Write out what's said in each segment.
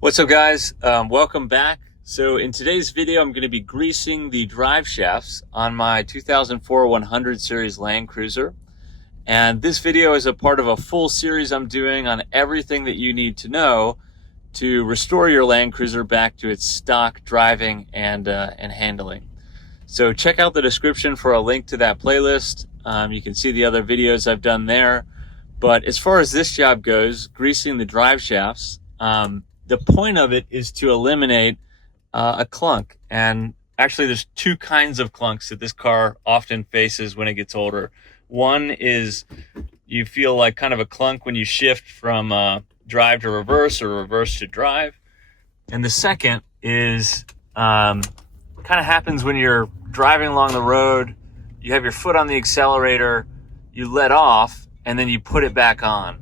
What's up, guys? Welcome back. So in today's video, I'm going to be greasing the drive shafts on my 2004 100 series Land Cruiser. And this video is a part of a full series I'm doing on everything that you need to know to restore your Land Cruiser back to its stock driving and handling. So check out the description for a link to that playlist. You can see the other videos I've done there. But as far as this job goes, greasing the drive shafts, the point of it is to eliminate a clunk. And actually, there's two kinds of clunks that this car often faces when it gets older. One is you feel like kind of a clunk when you shift from drive to reverse or reverse to drive. And the second is kind of happens when you're driving along the road, you have your foot on the accelerator, you let off, and then you put it back on.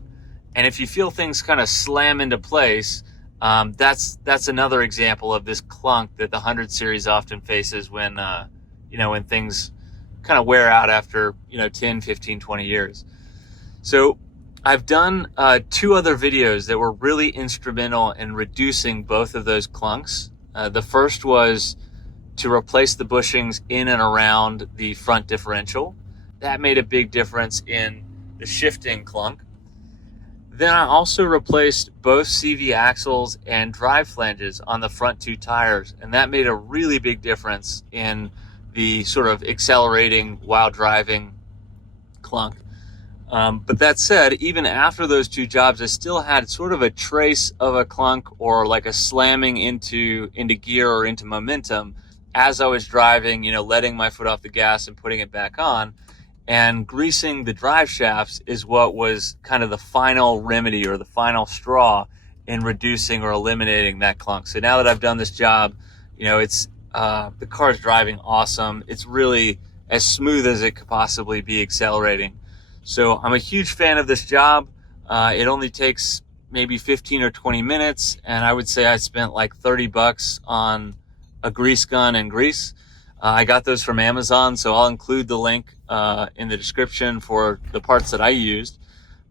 And if you feel things kind of slam into place, that's another example of this clunk that the 100 series often faces when when things kind of wear out after 10, 15, 20 years. So I've done two other videos that were really instrumental in reducing both of those clunks. The first was to replace the bushings in and around the front differential. That made a big difference in the shifting clunk. Then I also replaced both CV axles and drive flanges on the front two tires, and that made a really big difference in the sort of accelerating while driving clunk. But that said, even after those two jobs, I still had sort of a trace of a clunk or like a slamming into gear or into momentum as I was driving, letting my foot off the gas and putting it back on. And greasing the drive shafts is what was kind of the final remedy or the final straw in reducing or eliminating that clunk. So now that I've done this job, it's the car's driving awesome. It's really as smooth as it could possibly be accelerating. So I'm a huge fan of this job. It only takes maybe 15 or 20 minutes, and I would say I spent like $30 on a grease gun and grease. I got those from Amazon, so I'll include the link in the description for the parts that I used.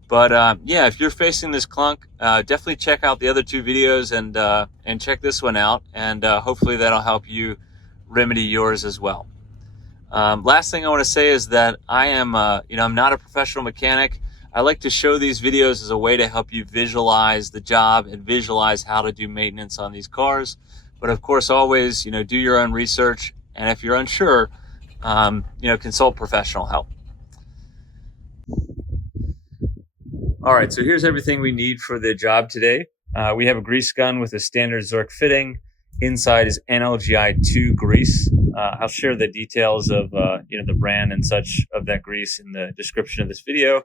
But yeah, if you're facing this clunk, definitely check out the other two videos and check this one out, and hopefully that'll help you remedy yours as well. Last thing I want to say is that I am, I'm not a professional mechanic. I like to show these videos as a way to help you visualize the job and visualize how to do maintenance on these cars. But of course, always, do your own research. And if you're unsure, consult professional help. All right, so here's everything we need for the job today. We have a grease gun with a standard Zerk fitting. Inside is NLGI 2 grease. I'll share the details of the brand and such of that grease in the description of this video.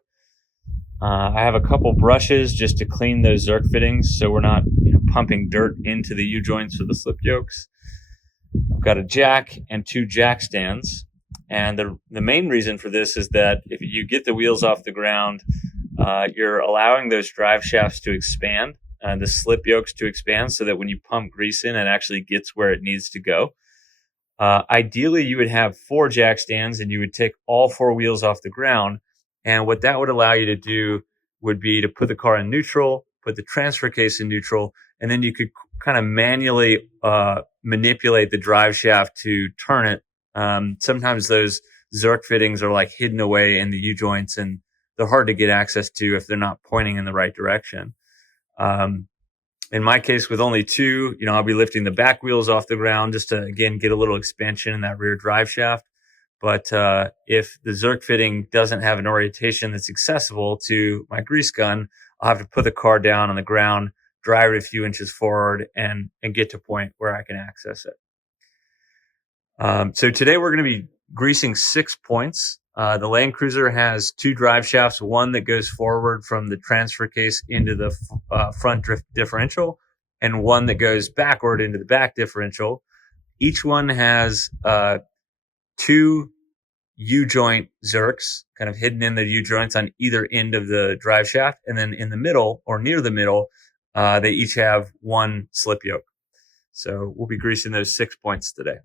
I have a couple brushes just to clean those Zerk fittings so we're not pumping dirt into the U-joints or the slip yokes. I've got a jack and two jack stands. And the main reason for this is that if you get the wheels off the ground, you're allowing those drive shafts to expand and the slip yokes to expand so that when you pump grease in, it actually gets where it needs to go. Ideally, you would have 4 jack stands and you would take all 4 wheels off the ground. And what that would allow you to do would be to put the car in neutral, put the transfer case in neutral, and then you could kind of manually manipulate the drive shaft to turn it. Sometimes those Zerk fittings are like hidden away in the U-joints and they're hard to get access to if they're not pointing in the right direction. In my case, with only 2, I'll be lifting the back wheels off the ground just to, again, get a little expansion in that rear drive shaft. But if the Zerk fitting doesn't have an orientation that's accessible to my grease gun, I'll have to put the car down on the ground, drive it a few inches forward, and get to a point where I can access it. So today we're going to be greasing 6 points. The Land Cruiser has 2 drive shafts, one that goes forward from the transfer case into the front differential, and one that goes backward into the back differential. Each one has 2 U-joint Zerks kind of hidden in the U-joints on either end of the drive shaft, and then in the middle or near the middle, they each have 1 slip yoke. So we'll be greasing those 6 points today.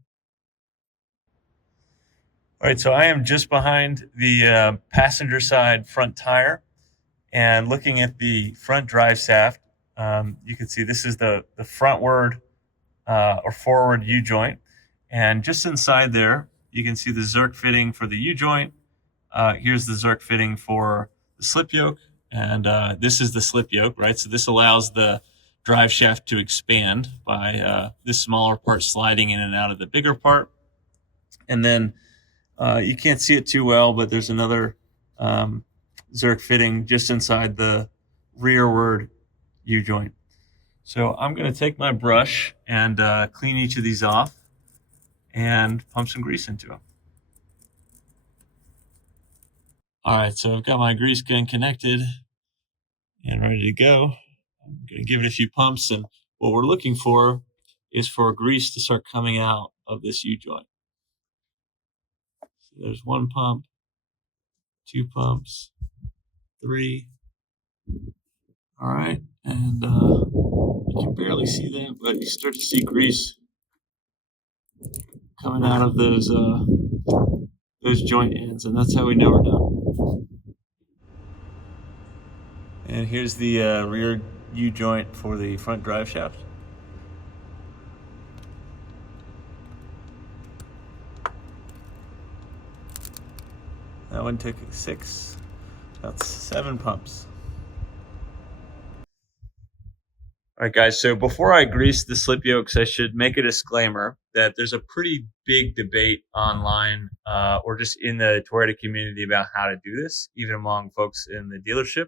All right, so I am just behind the passenger side front tire and looking at the front drive shaft. you can see this is the frontward or forward U-joint. And just inside there, you can see the Zerk fitting for the U-joint. Here's the Zerk fitting for the slip yoke. And this is the slip yoke, right? So this allows the drive shaft to expand by this smaller part sliding in and out of the bigger part. And then you can't see it too well, but there's another Zerk fitting just inside the rearward U-joint. So I'm going to take my brush and clean each of these off and pump some grease into them. All right, so I've got my grease gun connected and ready to go. I'm going to give it a few pumps, and what we're looking for is for grease to start coming out of this U-joint. So there's one pump, two pumps, three. All right, and you can barely see that, but you start to see grease coming out of those joint ends, and that's how we know we're done. And here's the rear U-joint for the front drive shaft. That one took about 7 pumps. All right, guys, so before I grease the slip yokes, I should make a disclaimer that there's a pretty big debate online or just in the Toyota community about how to do this, even among folks in the dealership.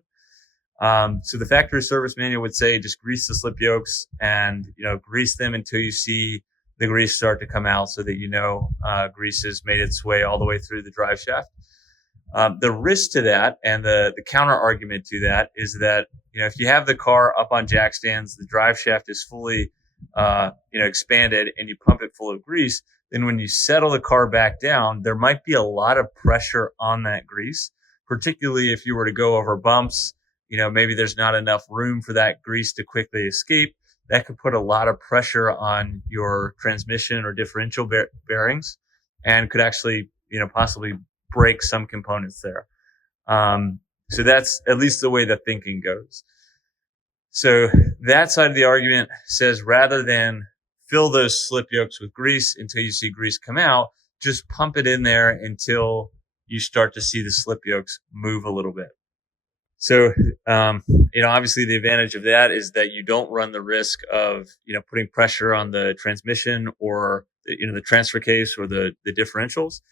So the factory service manual would say just grease the slip yokes and, grease them until you see the grease start to come out so that grease has made its way all the way through the drive shaft. The risk to that and the counter argument to that is that, if you have the car up on jack stands, the drive shaft is fully, expanded and you pump it full of grease, then when you settle the car back down, there might be a lot of pressure on that grease, particularly if you were to go over bumps. Maybe there's not enough room for that grease to quickly escape. That could put a lot of pressure on your transmission or differential bearings and could actually, possibly break some components there. So that's at least the way the thinking goes. So that side of the argument says rather than fill those slip yokes with grease until you see grease come out, just pump it in there until you start to see the slip yokes move a little bit. So, obviously the advantage of that is that you don't run the risk of, putting pressure on the transmission or, the transfer case or the differentials.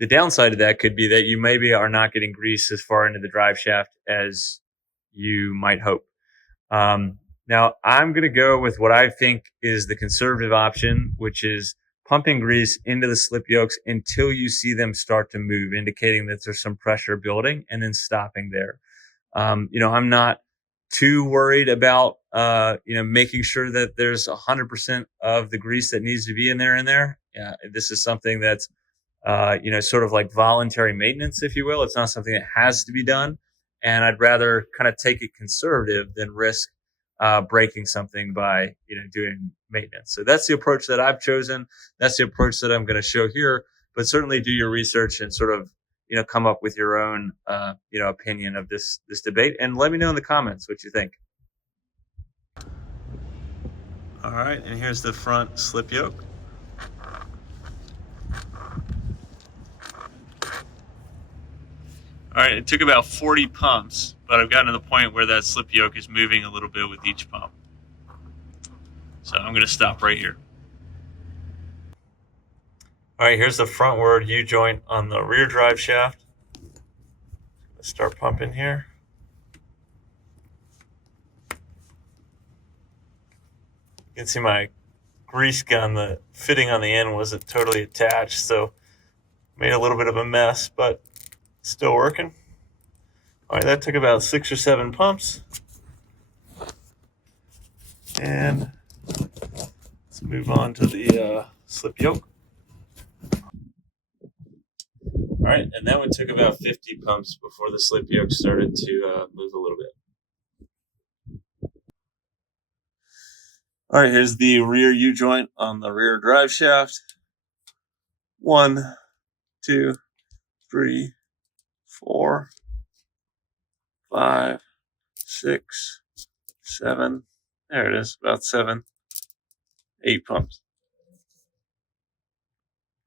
The downside of that could be that you maybe are not getting grease as far into the drive shaft as you might hope. Now, I'm going to go with what I think is the conservative option, which is pumping grease into the slip yokes until you see them start to move, indicating that there's some pressure building, and then stopping there. I'm not too worried about, making sure that there's 100% of the grease that needs to be in there. This is something that's, sort of like voluntary maintenance, if you will. It's not something that has to be done. And I'd rather kind of take it conservative than risk breaking something by, doing maintenance. So that's the approach that I've chosen. That's the approach that I'm going to show here. But certainly do your research and sort of, come up with your own, opinion of this debate. And let me know in the comments what you think. All right, and here's the front slip yoke. All right, it took about 40 pumps, but I've gotten to the point where that slip yoke is moving a little bit with each pump. So I'm going to stop right here. All right, here's the frontward U-joint on the rear drive shaft. Let's start pumping here. You can see my grease gun, the fitting on the end wasn't totally attached, so made a little bit of a mess, but still working. All right, that took about 6 or 7 pumps. And let's move on to the slip yoke. All right, and that one took about 50 pumps before the slip yoke started to move a little bit. All right, here's the rear U-joint on the rear drive shaft. 1, 2, 3, 4, 5, 6, 7. There it is, about 7, 8 pumps.